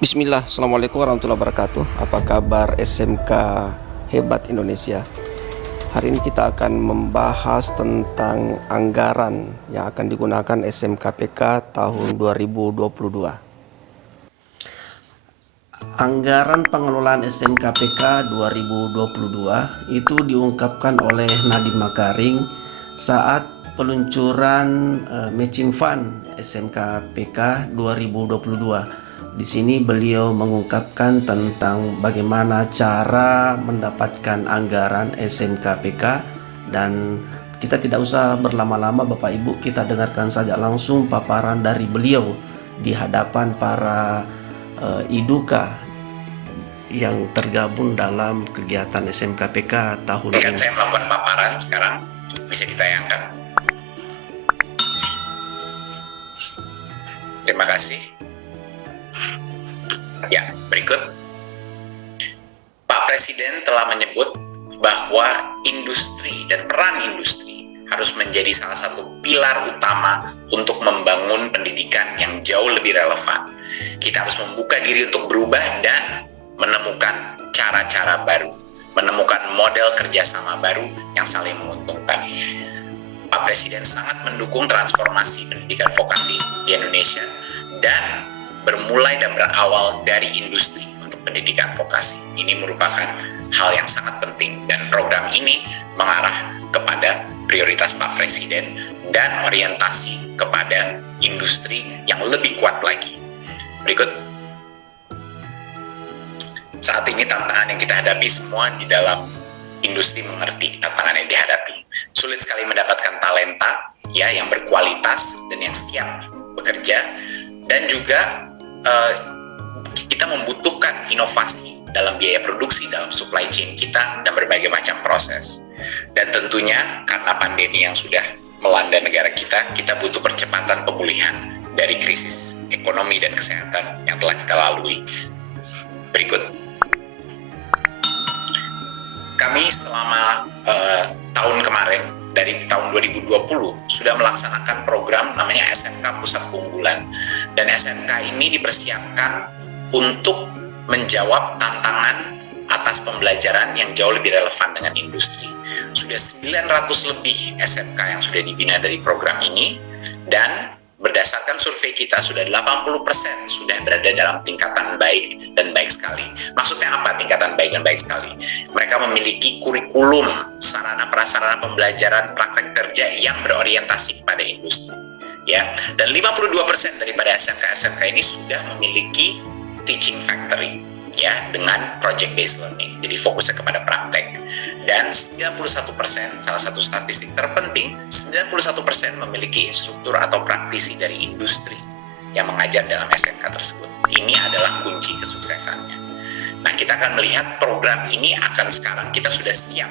Bismillah, Assalamualaikum warahmatullahi wabarakatuh. Apa kabar SMK Hebat Indonesia? Hari ini kita akan membahas tentang anggaran yang akan digunakan SMKPK tahun 2022. Anggaran pengelolaan SMKPK 2022 itu diungkapkan oleh Nadiem Makarim saat peluncuran matching fund SMKPK 2022. Di sini beliau mengungkapkan tentang bagaimana cara mendapatkan anggaran SMKPK, dan kita tidak usah berlama-lama Bapak Ibu, kita dengarkan saja langsung paparan dari beliau di hadapan para iduka yang tergabung dalam kegiatan SMKPK tahun ini. Saya melakukan paparan sekarang, bisa ditayangkan. Terima kasih. Ya, berikut. Pak Presiden telah menyebut bahwa industri dan peran industri harus menjadi salah satu pilar utama untuk membangun pendidikan yang jauh lebih relevan. Kita harus membuka diri untuk berubah dan menemukan cara-cara baru, menemukan model kerjasama baru yang saling menguntungkan. Pak Presiden sangat mendukung transformasi pendidikan vokasi di Indonesia dan bermulai dan berawal dari industri untuk pendidikan vokasi. Ini merupakan hal yang sangat penting, dan program ini mengarah kepada prioritas Pak Presiden dan orientasi kepada industri yang lebih kuat lagi. Berikut. Saat ini tantangan yang kita hadapi semua di dalam industri mengerti tantangan yang dihadapi. Sulit sekali mendapatkan talenta ya yang berkualitas dan yang siap bekerja, dan juga kita membutuhkan inovasi dalam biaya produksi, dalam supply chain kita, dan berbagai macam proses. Dan tentunya karena pandemi yang sudah melanda negara kita butuh percepatan pemulihan dari krisis ekonomi dan kesehatan yang telah kita lalui. Berikut. Kami selama tahun kemarin, dari tahun 2020 sudah melaksanakan program namanya SMK Pusat Keunggulan, dan SMK ini dipersiapkan untuk menjawab tantangan atas pembelajaran yang jauh lebih relevan dengan industri. Sudah 900 lebih SMK yang sudah dibina dari program ini, dan berdasarkan survei kita sudah 80% sudah berada dalam tingkatan baik dan baik sekali. Maksudnya apa tingkatan baik dan baik sekali? Mereka memiliki kurikulum, sarana prasarana pembelajaran praktek kerja yang berorientasi kepada industri. Ya, dan 52% daripada SMK-SMK ini sudah memiliki teaching factory ya, dengan project based learning. Jadi fokusnya kepada praktek. Dan 91%, salah satu statistik terpenting, 91% memiliki instruktur atau praktisi dari industri yang mengajar dalam SMK tersebut. Ini adalah kunci kesuksesannya. Nah, kita akan melihat program ini sekarang kita sudah siap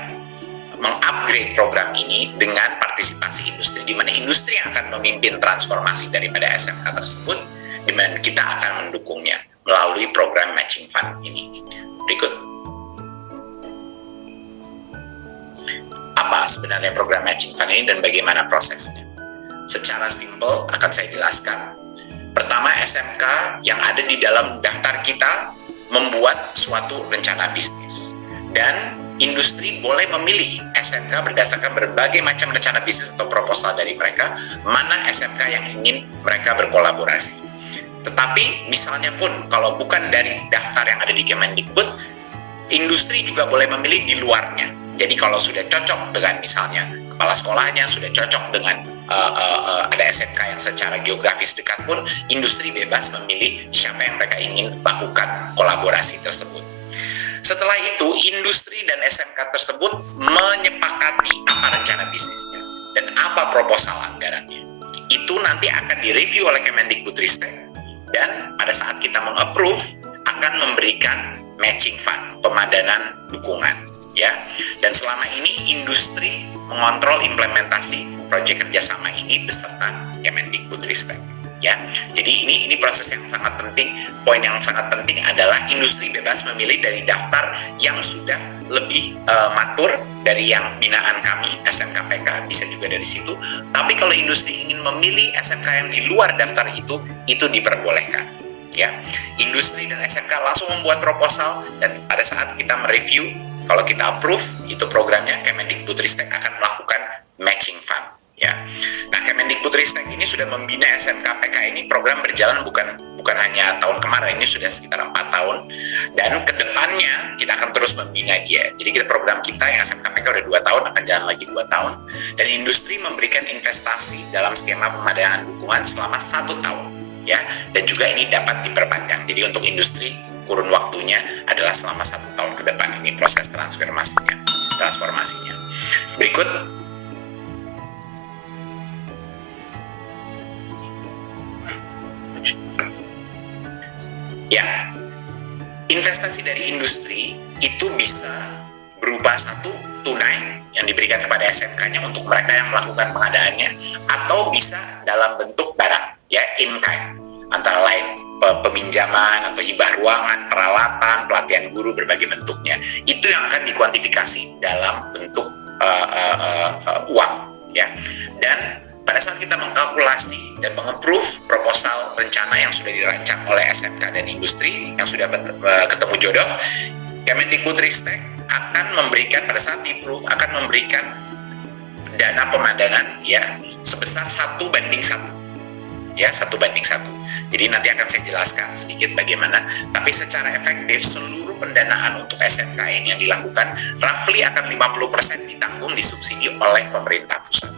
mengupgrade program ini dengan partisipasi industri, di mana industri yang akan memimpin transformasi daripada SMK tersebut, di mana kita akan mendukungnya melalui program matching fund ini. Berikut. Apa sebenarnya program matching fund ini dan bagaimana prosesnya? Secara simpel akan saya jelaskan. Pertama, SMK yang ada di dalam daftar kita membuat suatu rencana bisnis, dan industri boleh memilih SMK berdasarkan berbagai macam rencana bisnis atau proposal dari mereka, mana SMK yang ingin mereka berkolaborasi. Tetapi misalnya pun kalau bukan dari daftar yang ada di Kemendikbud, industri juga boleh memilih di luarnya. Jadi kalau sudah cocok dengan misalnya kepala sekolahnya, sudah cocok dengan ada SMK yang secara geografis dekat pun, industri bebas memilih siapa yang mereka ingin lakukan kolaborasi tersebut. Setelah itu, industri dan SMK tersebut menyepakati apa rencana bisnisnya dan apa proposal anggarannya. Itu nanti akan direview oleh Kemendikbudristek, dan pada saat kita meng-approve akan memberikan matching fund, pemadanan dukungan ya. Dan selama ini industri mengontrol implementasi proyek kerjasama ini beserta Kemendikbudristek ya. Jadi ini proses yang sangat penting. Poin yang sangat penting adalah industri bebas memilih dari daftar yang sudah lebih matur dari yang binaan kami SMKPK, bisa juga dari situ. Tapi kalau industri ingin memilih SMK yang di luar daftar itu diperbolehkan ya. Industri dan SMK langsung membuat proposal, dan pada saat kita mereview, kalau kita approve itu programnya, Kemendikbudristek akan melakukan matching fund, ya. Nah, Kemendikbudristek ini sudah membina SMK PK ini, program berjalan bukan hanya tahun kemarin, ini sudah sekitar 4 tahun, dan kedepannya kita akan terus membina dia. Jadi program kita yang SMK PK udah 2 tahun, akan jalan lagi 2 tahun, dan industri memberikan investasi dalam skema pemadangan dukungan selama 1 tahun, ya, dan juga ini dapat diperpanjang. Jadi untuk industri kurun waktunya adalah selama 1 tahun ke depan, ini proses transformasinya. Berikut. Ya, investasi dari industri itu bisa berupa satu, tunai yang diberikan kepada SMK-nya untuk mereka yang melakukan pengadaannya, atau bisa dalam bentuk barang, ya, in kind, antara lain peminjaman atau hibah ruangan, peralatan, pelatihan guru, berbagai bentuknya. Itu yang akan dikuantifikasi dalam bentuk uang, ya. Dan pada saat kita mengkalkulasi dan mengapprove proposal rencana yang sudah dirancang oleh SMK dan industri yang sudah ketemu jodoh, Kemendikbudristek akan memberikan, pada saat di-approve, akan memberikan dana pemandangan, ya, sebesar 1:1, ya, 1:1. Jadi nanti akan saya jelaskan sedikit bagaimana, tapi secara efektif seluruh pendanaan untuk SMK ini yang dilakukan roughly akan 50% ditanggung, disubsidi oleh pemerintah pusat,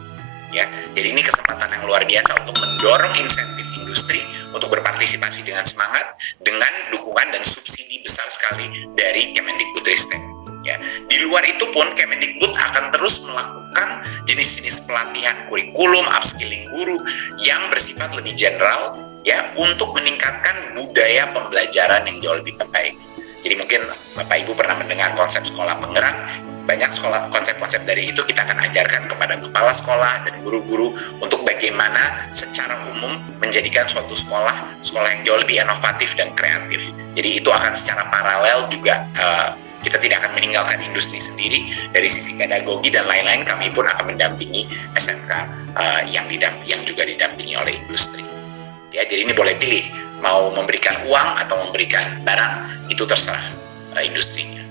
ya. Jadi ini kesempatan yang luar biasa untuk mendorong insentif industri untuk berpartisipasi dengan semangat, dengan dukungan dan subsidi besar sekali dari Kemendikbudristek, ya. Di luar itu pun Kemendikbud akan terus melakukan jenis-jenis pelatihan kurikulum, upskilling guru yang bersifat lebih general, ya, untuk meningkatkan budaya pembelajaran yang jauh lebih baik. Jadi mungkin Bapak Ibu pernah mendengar konsep sekolah penggerak. Banyak konsep-konsep dari itu kita akan ajarkan kepada kepala sekolah dan guru-guru untuk bagaimana secara umum menjadikan suatu sekolah yang jauh lebih inovatif dan kreatif. Jadi itu akan secara paralel juga, kita tidak akan meninggalkan industri sendiri. Dari sisi pedagogi dan lain-lain, kami pun akan mendampingi SMK yang juga didampingi oleh industri. Ya, jadi ini boleh pilih, mau memberikan uang atau memberikan barang, itu terserah industrinya.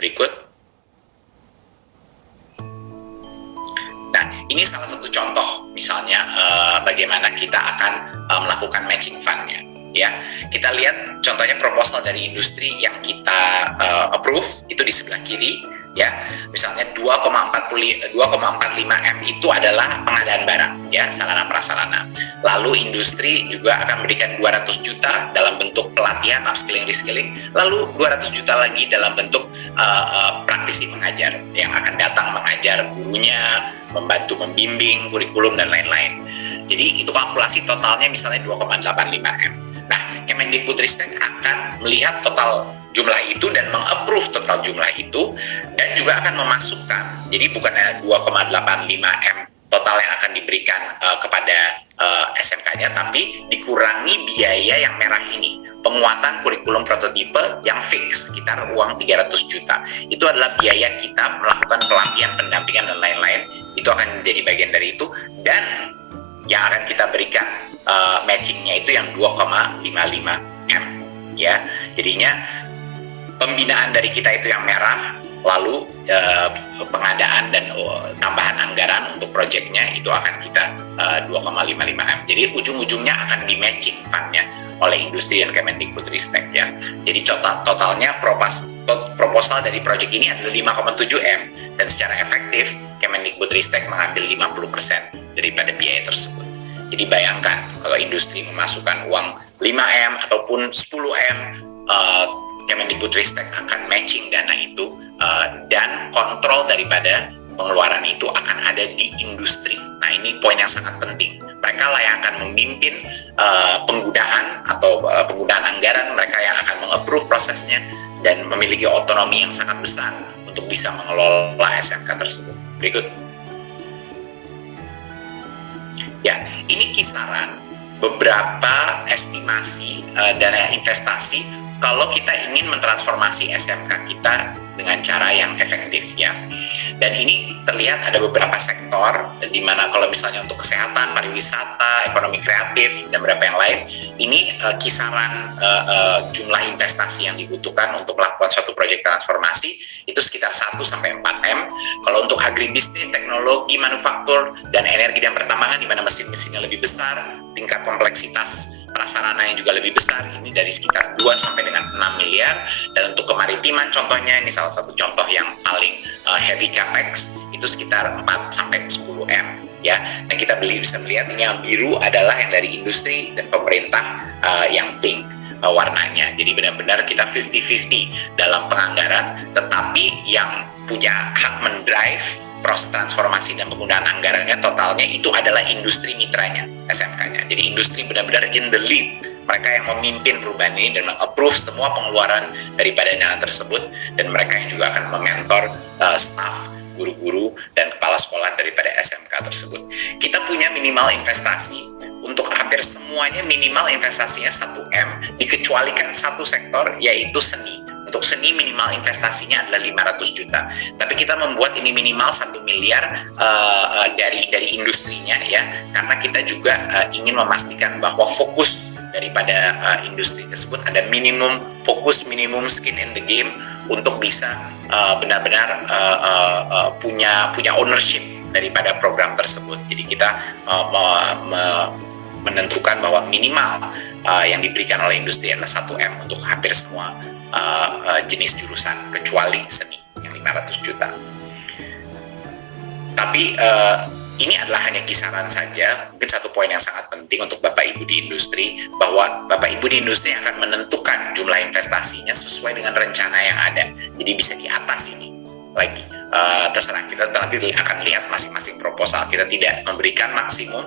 Berikut. Nah, ini salah satu contoh, misalnya bagaimana kita akan melakukan matching fund-nya. Ya, kita lihat contohnya proposal dari industri yang kita approve itu di sebelah kiri, ya. Misalnya 2,45 M itu adalah pengadaan barang, ya, sarana prasarana. Lalu industri juga akan memberikan 200 juta dalam bentuk pelatihan, upskilling, reskilling. Lalu 200 juta lagi dalam bentuk praktisi mengajar yang akan datang mengajar gurunya, membantu membimbing kurikulum dan lain-lain. Jadi itu kalkulasi totalnya misalnya 2,85 M. Nah, Kemendikbudristek akan melihat total jumlah itu dan meng-approve total jumlah itu, dan juga akan memasukkan, jadi bukannya 2,85 M total yang akan diberikan kepada SMK-nya, tapi dikurangi biaya yang merah ini, penguatan kurikulum prototipe yang fix, sekitar uang 300 juta. Itu adalah biaya kita melakukan pelatihan, pendampingan, dan lain-lain. Itu akan menjadi bagian dari itu, dan yang akan kita berikan matchingnya itu yang 2,55 M, ya. Jadinya pembinaan dari kita itu yang merah, lalu pengadaan dan tambahan anggaran untuk proyeknya itu akan kita 2,55 M. Jadi ujung-ujungnya akan di matching fund-nya oleh industri dan Kemendikbudristek, ya. Jadi totalnya proposal dari proyek ini adalah 5,7 M, dan secara efektif Kemendikbudristek mengambil 50% daripada biaya tersebut. Jadi bayangkan kalau industri memasukkan uang 5 M ataupun 10 M, Kemendikbudristek akan matching dana itu, dan kontrol daripada pengeluaran itu akan ada di industri. Nah, ini poin yang sangat penting. Mereka lah yang akan memimpin penggunaan anggaran, mereka yang akan meng-approve prosesnya dan memiliki otonomi yang sangat besar untuk bisa mengelola SMK tersebut. Berikut. Ya, ini kisaran beberapa estimasi dana investasi kalau kita ingin mentransformasi SMK kita dengan cara yang efektif, ya. Dan ini terlihat ada beberapa sektor, di mana kalau misalnya untuk kesehatan, pariwisata, ekonomi kreatif, dan beberapa yang lain, ini kisaran jumlah investasi yang dibutuhkan untuk melakukan suatu proyek transformasi itu sekitar 1-4 M. Kalau untuk agribisnis, teknologi, manufaktur, dan energi dan pertambangan, di mana mesin-mesinnya lebih besar, tingkat kompleksitas prasarana yang juga lebih besar, ini dari sekitar 2-6 miliar. Dan untuk kemaritiman contohnya, ini salah satu contoh yang paling heavy capex, itu sekitar 4-10 M. Ya, dan kita bisa melihat ini yang biru adalah yang dari industri dan pemerintah, yang pink warnanya. Jadi benar-benar kita 50-50 dalam penganggaran, tetapi yang punya hak mendrive proses transformasi dan penggunaan anggarannya totalnya itu adalah industri mitranya SMK-nya. Jadi industri benar-benar in the lead. Mereka yang memimpin perubahan ini dan meng-approve semua pengeluaran daripada dana tersebut, dan mereka yang juga akan mementor staff, guru-guru, dan kepala sekolah daripada SMK tersebut. Kita punya minimal investasi untuk hampir semuanya, minimal investasinya 1M, dikecualikan satu sektor yaitu seni. Untuk seni minimal investasinya adalah 500 juta. Tapi kita membuat ini minimal 1 miliar dari industrinya, ya, karena kita juga ingin memastikan bahwa fokus daripada industri tersebut ada minimum fokus, minimum skin in the game untuk bisa benar-benar punya ownership daripada program tersebut. Jadi kita menentukan bahwa minimal yang diberikan oleh industri adalah 1M untuk hampir semua jenis jurusan, kecuali seni yang 500 juta. Tapi ini adalah hanya kisaran saja. Mungkin satu poin yang sangat penting untuk Bapak Ibu di industri, bahwa Bapak Ibu di industri akan menentukan jumlah investasinya sesuai dengan rencana yang ada. Jadi bisa di atas ini lagi. Terserah kita nanti akan lihat masing-masing proposal. Kita tidak memberikan maksimum,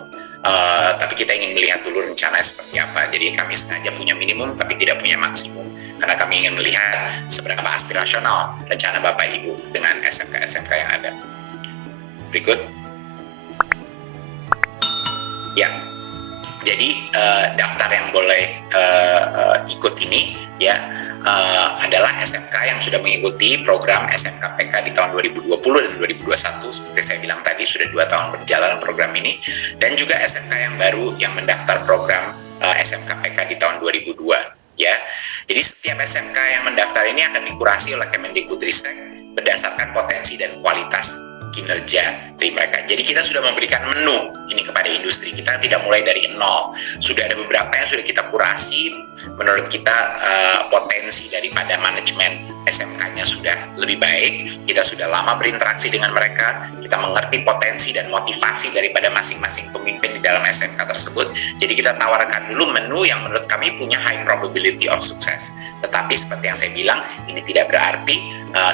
tapi kita ingin melihat dulu rencananya seperti apa. Jadi kami sengaja punya minimum tapi tidak punya maksimum, karena kami ingin melihat seberapa aspirasional rencana Bapak Ibu dengan SMK-SMK yang ada. Berikut. Ya, jadi daftar yang boleh ikut ini, ya, adalah SMK yang sudah mengikuti program SMK PK di tahun 2020 dan 2021. Seperti saya bilang tadi, sudah 2 tahun berjalan program ini, dan juga SMK yang baru yang mendaftar program SMK PK di tahun 2002. Ya, jadi setiap SMK yang mendaftar ini akan dikurasi oleh Kemendikbudristek berdasarkan potensi dan kualitas kinerja dari mereka. Jadi kita sudah memberikan menu ini kepada industri. Kita tidak mulai dari nol. Sudah ada beberapa yang sudah kita kurasi. Menurut kita potensi daripada manajemen SMK-nya sudah lebih baik. Kita sudah lama berinteraksi dengan mereka. Kita mengerti potensi dan motivasi daripada masing-masing pemimpin di dalam SMK tersebut. Jadi kita tawarkan dulu menu yang menurut kami punya high probability of success. Tetapi seperti yang saya bilang, ini tidak berarti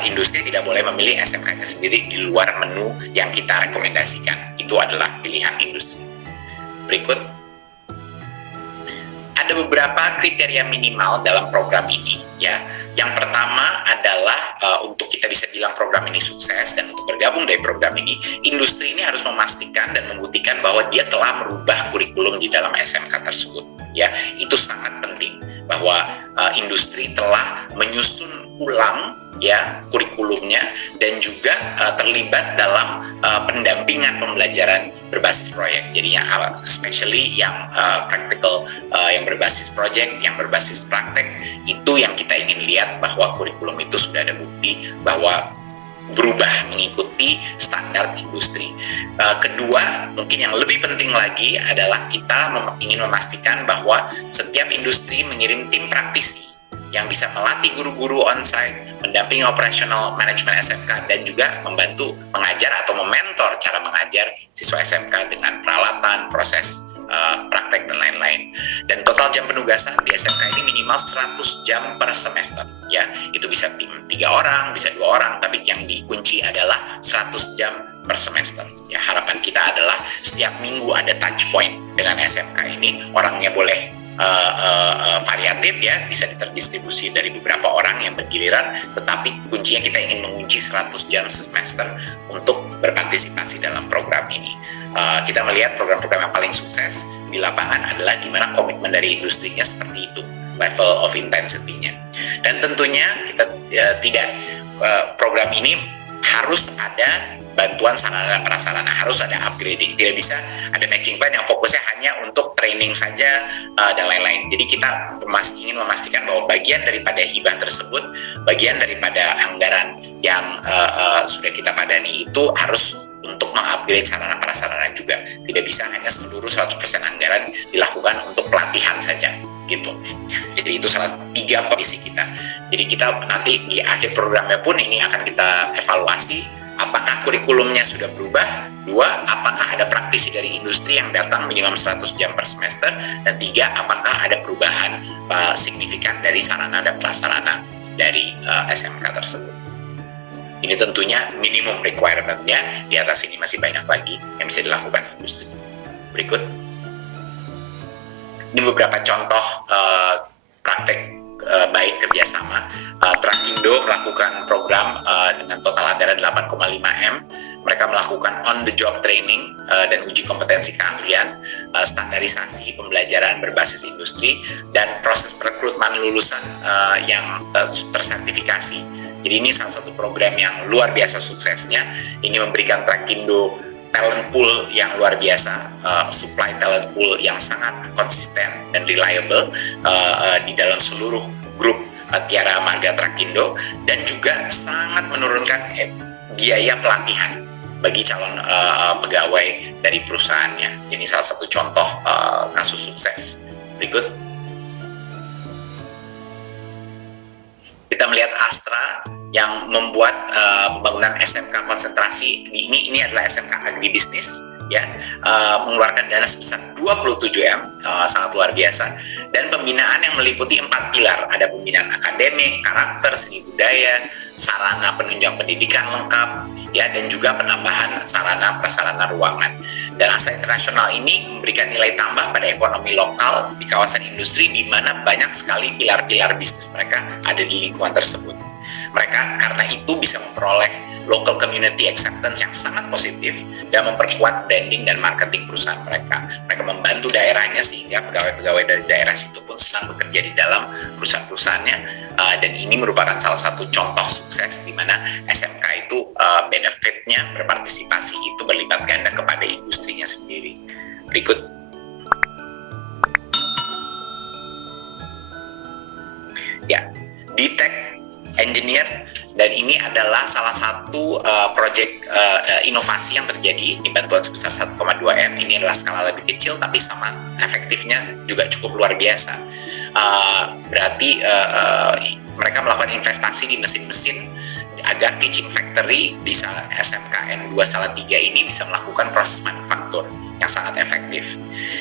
industri tidak boleh memilih SMK-nya sendiri di luar menu yang kita rekomendasikan. Itu adalah pilihan industri. Berikut. Ada beberapa kriteria minimal dalam program ini, ya. Yang pertama adalah untuk kita bisa bilang program ini sukses dan untuk bergabung dari program ini, industri ini harus memastikan dan membuktikan bahwa dia telah merubah kurikulum di dalam SMK tersebut, ya. Itu sangat penting bahwa industri telah menyusun ulang, ya, kurikulumnya, dan juga terlibat dalam pendampingan pembelajaran berbasis proyek. Jadinya especially yang practical, yang berbasis proyek, yang berbasis praktek, itu yang kita ingin lihat bahwa kurikulum itu sudah ada bukti bahwa berubah mengikuti standar industri. Kedua, mungkin yang lebih penting lagi adalah kita ingin memastikan bahwa setiap industri mengirim tim praktisi yang bisa melatih guru-guru on-site, mendampingi operasional manajemen SMK, dan juga membantu mengajar atau mementor cara mengajar siswa SMK dengan peralatan, proses praktek, dan lain-lain. Dan total jam penugasan di SMK ini minimal 100 jam per semester. Ya, itu bisa tim 3 orang, bisa 2 orang, tapi yang dikunci adalah 100 jam per semester. Ya, harapan kita adalah setiap minggu ada touch point dengan SMK ini. Orangnya boleh variatif, ya, bisa terdistribusi dari beberapa orang yang bergiliran, tetapi kuncinya kita ingin mengunci 100 jam semester untuk berpartisipasi dalam program ini. Kita melihat program-program yang paling sukses di lapangan adalah di mana komitmen dari industrinya seperti itu, level of intensity-nya. Dan tentunya kita tidak program ini harus ada bantuan sarana dan prasarana, harus ada upgrading. Tidak bisa ada matching plan yang fokusnya hanya untuk training saja dan lain-lain. Jadi kita ingin memastikan bahwa bagian daripada hibah tersebut, bagian daripada anggaran yang sudah kita padani itu harus untuk mengupgrade sarana prasarana juga. Tidak bisa hanya seluruh 100% anggaran dilakukan untuk pelatihan saja gitu. Jadi itu salah satu 3 kondisi kita. Jadi kita nanti di akhir programnya pun ini akan kita evaluasi apakah kurikulumnya sudah berubah. 2, apakah ada praktisi dari industri yang datang minimum 100 jam per semester. Dan 3, apakah ada perubahan signifikan dari sarana dan prasarana dari SMK tersebut. Ini tentunya minimum requirement-nya, di atas ini masih banyak lagi yang bisa dilakukan industri. Berikut. Ini beberapa contoh praktek baik kerjasama. Trakindo melakukan program dengan total anggaran 8,5 M. Mereka melakukan on-the-job training dan uji kompetensi keahlian, standarisasi pembelajaran berbasis industri, dan proses rekrutmen lulusan yang tersertifikasi. Jadi ini salah satu program yang luar biasa suksesnya. Ini memberikan Trakindo talent pool yang luar biasa, supply talent pool yang sangat konsisten dan reliable di dalam seluruh grup Tiara Marga Trakindo, dan juga sangat menurunkan biaya pelatihan bagi calon pegawai dari perusahaannya. Ini salah satu contoh kasus sukses. Berikut. Kita melihat Astra yang membuat pembangunan SMK konsentrasi. Ini adalah SMK agribisnis, ya, mengeluarkan dana sebesar 27 M, sangat luar biasa. Dan pembinaan yang meliputi 4 pilar, ada pembinaan akademik, karakter, seni budaya, sarana penunjang pendidikan lengkap, ya, dan juga penambahan sarana prasarana ruangan. Dan Astra Internasional ini memberikan nilai tambah pada ekonomi lokal di kawasan industri, di mana banyak sekali pilar-pilar bisnis mereka ada di lingkungan tersebut. Mereka karena itu bisa memperoleh local community acceptance yang sangat positif dan memperkuat branding dan marketing perusahaan mereka. Mereka membantu daerahnya sehingga pegawai-pegawai dari daerah situ pun senang bekerja di dalam perusahaan-perusahaannya, dan ini merupakan salah satu contoh sukses di mana SMK itu benefitnya berpartisipasi itu berlipat ganda kepada industrinya sendiri. Berikut. Ya, D-Tech Engineer, dan ini adalah salah satu proyek inovasi yang terjadi di bantuan sebesar 1,2 M. Ini adalah skala lebih kecil tapi sama efektifnya juga cukup luar biasa. Berarti mereka melakukan investasi di mesin-mesin agar teaching factory di SMKN 2 Salatiga ini bisa melakukan proses manufaktur yang sangat efektif.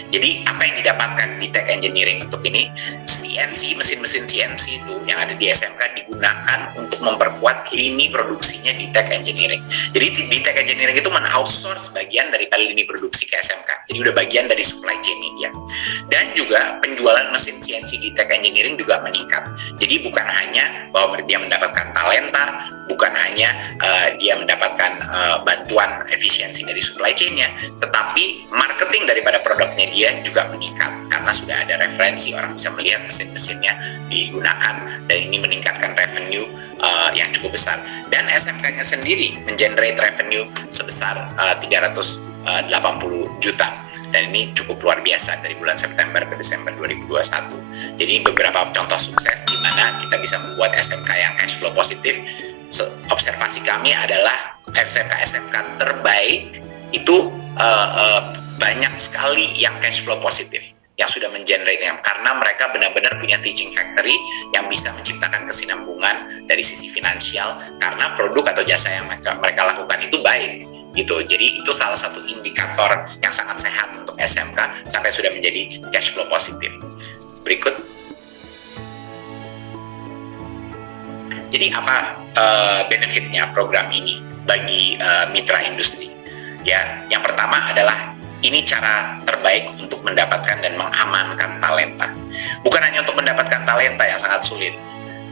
Jadi apa yang didapatkan di Tech Engineering untuk ini? CNC, mesin-mesin CNC itu yang ada di SMK digunakan untuk memperkuat lini produksinya di Tech Engineering. Jadi di Tech Engineering itu men-outsource bagian daripada lini produksi ke SMK. Jadi udah bagian dari supply chain-nya dia. Dan juga penjualan mesin CNC di Tech Engineering juga meningkat. Jadi bukan hanya bahwa dia mendapatkan talenta, bukan hanya dia mendapatkan bantuan efisiensi dari supply chain-nya, tetapi marketing daripada produknya dia juga meningkat karena sudah ada referensi, orang bisa melihat mesin-mesinnya digunakan, dan ini meningkatkan revenue yang cukup besar. Dan SMK-nya sendiri mengenerate revenue sebesar 380 juta. Dan ini cukup luar biasa dari bulan September ke Desember 2021. Jadi beberapa contoh sukses di mana kita bisa membuat SMK yang cash flow positif. Observasi kami adalah SMK terbaik itu banyak sekali yang cash flow positif yang sudah mengenerate, karena mereka benar-benar punya teaching factory yang bisa menciptakan kesinambungan dari sisi finansial karena produk atau jasa yang mereka lakukan itu baik gitu. Jadi itu salah satu indikator yang sangat sehat untuk SMK sampai sudah menjadi cash flow positif. Berikut. Jadi apa benefitnya program ini bagi mitra industri? Ya, yang pertama adalah ini cara terbaik untuk mendapatkan dan mengamankan talenta. Bukan hanya untuk mendapatkan talenta yang sangat sulit.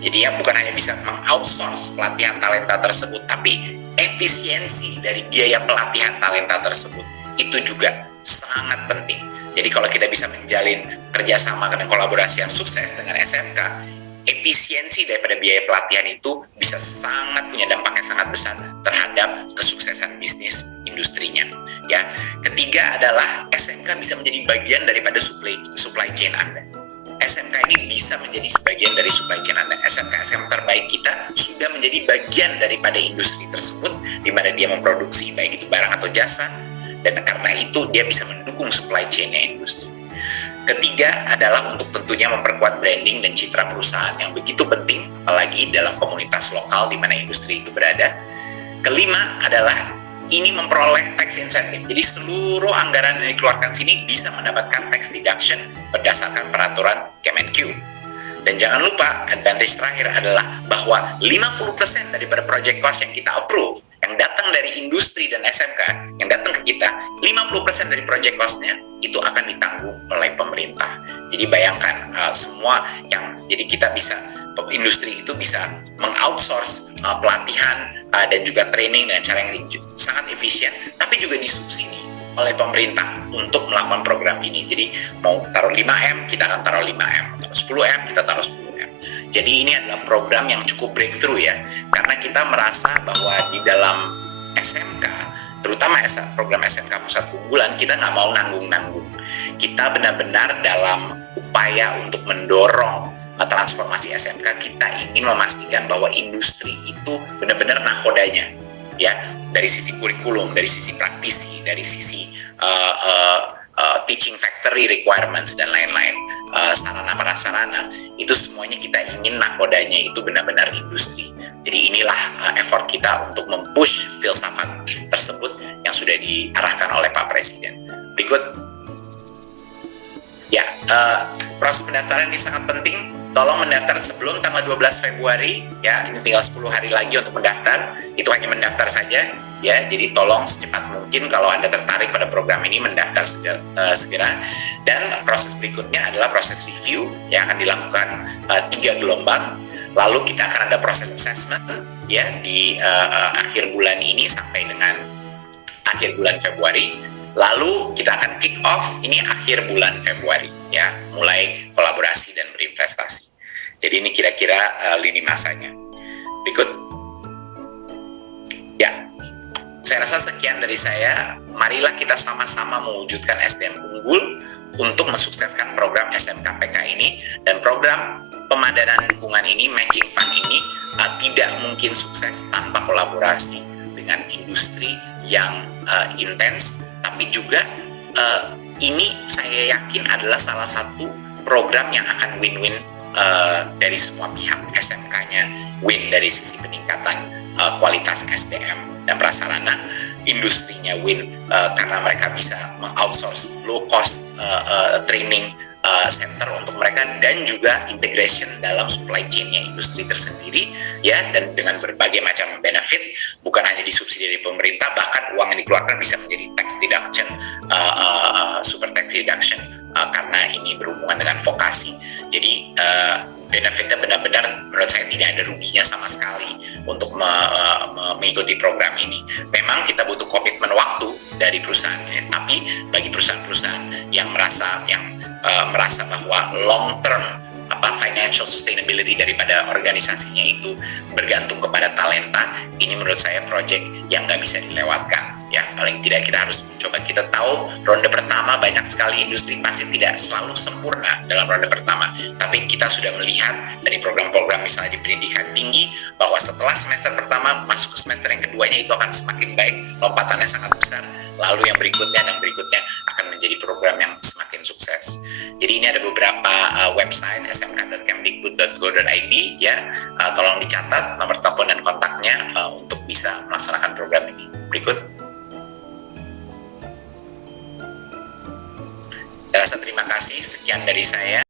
Jadi ya bukan hanya bisa meng-outsource pelatihan talenta tersebut, tapi efisiensi dari biaya pelatihan talenta tersebut itu juga sangat penting. Jadi kalau kita bisa menjalin kerjasama dan kolaborasi yang sukses dengan SMK, efisiensi daripada biaya pelatihan itu bisa sangat punya dampak yang sangat besar terhadap kesuksesan bisnis industrinya. Ya, ketiga adalah SMK bisa menjadi bagian daripada supply chain Anda. SMK ini bisa menjadi sebagian dari supply chain Anda. SMK terbaik kita sudah menjadi bagian daripada industri tersebut, di mana dia memproduksi baik itu barang atau jasa, dan karena itu dia bisa mendukung supply chain-nya industri. Ketiga adalah untuk tentunya memperkuat branding dan citra perusahaan yang begitu penting, apalagi dalam komunitas lokal di mana industri itu berada. Kelima adalah ini memperoleh tax incentive. Jadi seluruh anggaran yang dikeluarkan sini bisa mendapatkan tax deduction berdasarkan peraturan Kemenq. Dan jangan lupa, advantage terakhir adalah bahwa 50% daripada project cost yang kita approve, yang datang dari industri dan SMK, yang datang ke kita, 50% dari project cost-nya itu akan ditanggung oleh pemerintah. Jadi bayangkan semua yang, jadi kita bisa, industri itu bisa mengoutsource pelatihan dan juga training dengan cara yang sangat efisien, tapi juga disubsidi oleh pemerintah untuk melakukan program ini. Jadi mau taruh 5M, kita akan taruh 5M, taruh 10M, kita taruh 10M. Jadi ini adalah program yang cukup breakthrough ya, karena kita merasa bahwa di dalam SMK, terutama program SMK Pusat Unggulan, kita nggak mau nanggung-nanggung. Kita benar-benar dalam upaya untuk mendorong transformasi SMK, kita ingin memastikan bahwa industri itu benar-benar nakodanya, ya, dari sisi kurikulum, dari sisi praktisi, dari sisi teaching factory requirements dan lain-lain, sarana prasarana, itu semuanya kita ingin nakodanya itu benar-benar industri. Jadi inilah effort kita untuk mempush filsafat tersebut yang sudah diarahkan oleh Pak Presiden. Berikut, ya, proses pendaftaran ini sangat penting. Tolong mendaftar sebelum tanggal 12 Februari, ya, ini tinggal 10 hari lagi untuk mendaftar. Itu hanya mendaftar saja, ya. Jadi tolong secepat mungkin kalau Anda tertarik pada program ini mendaftar segera. Dan proses berikutnya adalah proses review yang akan dilakukan 3 gelombang. Lalu kita akan ada proses assessment, ya, di akhir bulan ini sampai dengan akhir bulan Februari. Lalu kita akan kick off ini akhir bulan Februari, ya, mulai kolaborasi dan berinvestasi. Jadi ini kira-kira lini masanya. Berikut. Ya, saya rasa sekian dari saya. Marilah kita sama-sama mewujudkan SDM unggul untuk mensukseskan program SMK PK ini, dan program pemadanan dukungan ini, matching fund ini, tidak mungkin sukses tanpa kolaborasi dengan industri yang intens, tapi juga ini saya yakin adalah salah satu program yang akan win-win dari semua pihak. SMK-nya win dari sisi peningkatan kualitas SDM dan prasarana, industrinya win karena mereka bisa mengoutsource low cost training center untuk mereka, dan juga integration dalam supply chain-nya industri tersendiri, ya, dan dengan berbagai macam benefit, bukan hanya disubsidi dari pemerintah, bahkan uang yang dikeluarkan bisa menjadi tax deduction, super tax deduction, karena ini berhubungan dengan vokasi. Jadi benefitnya benar-benar menurut saya tidak ada ruginya sama sekali untuk mengikuti program ini. Memang kita butuh komitmen waktu dari perusahaan ini, tapi bagi perusahaan-perusahaan yang merasa bahwa long term financial sustainability daripada organisasinya itu bergantung kepada talenta, ini menurut saya project yang nggak bisa dilewatkan. Ya, paling tidak kita harus coba. Kita tahu ronde pertama banyak sekali industri pasti tidak selalu sempurna dalam ronde pertama, tapi kita sudah melihat dari program-program misalnya di pendidikan tinggi bahwa setelah semester pertama masuk ke semester yang keduanya itu akan semakin baik, lompatannya sangat besar, lalu yang berikutnya dan berikutnya akan menjadi program yang semakin sukses. Jadi ini ada beberapa website smk.kemdikbud.go.id, ya, tolong dicatat nomor telepon dan kontaknya untuk bisa melaksanakan program ini. Berikut. Saya rasa terima kasih, sekian dari saya.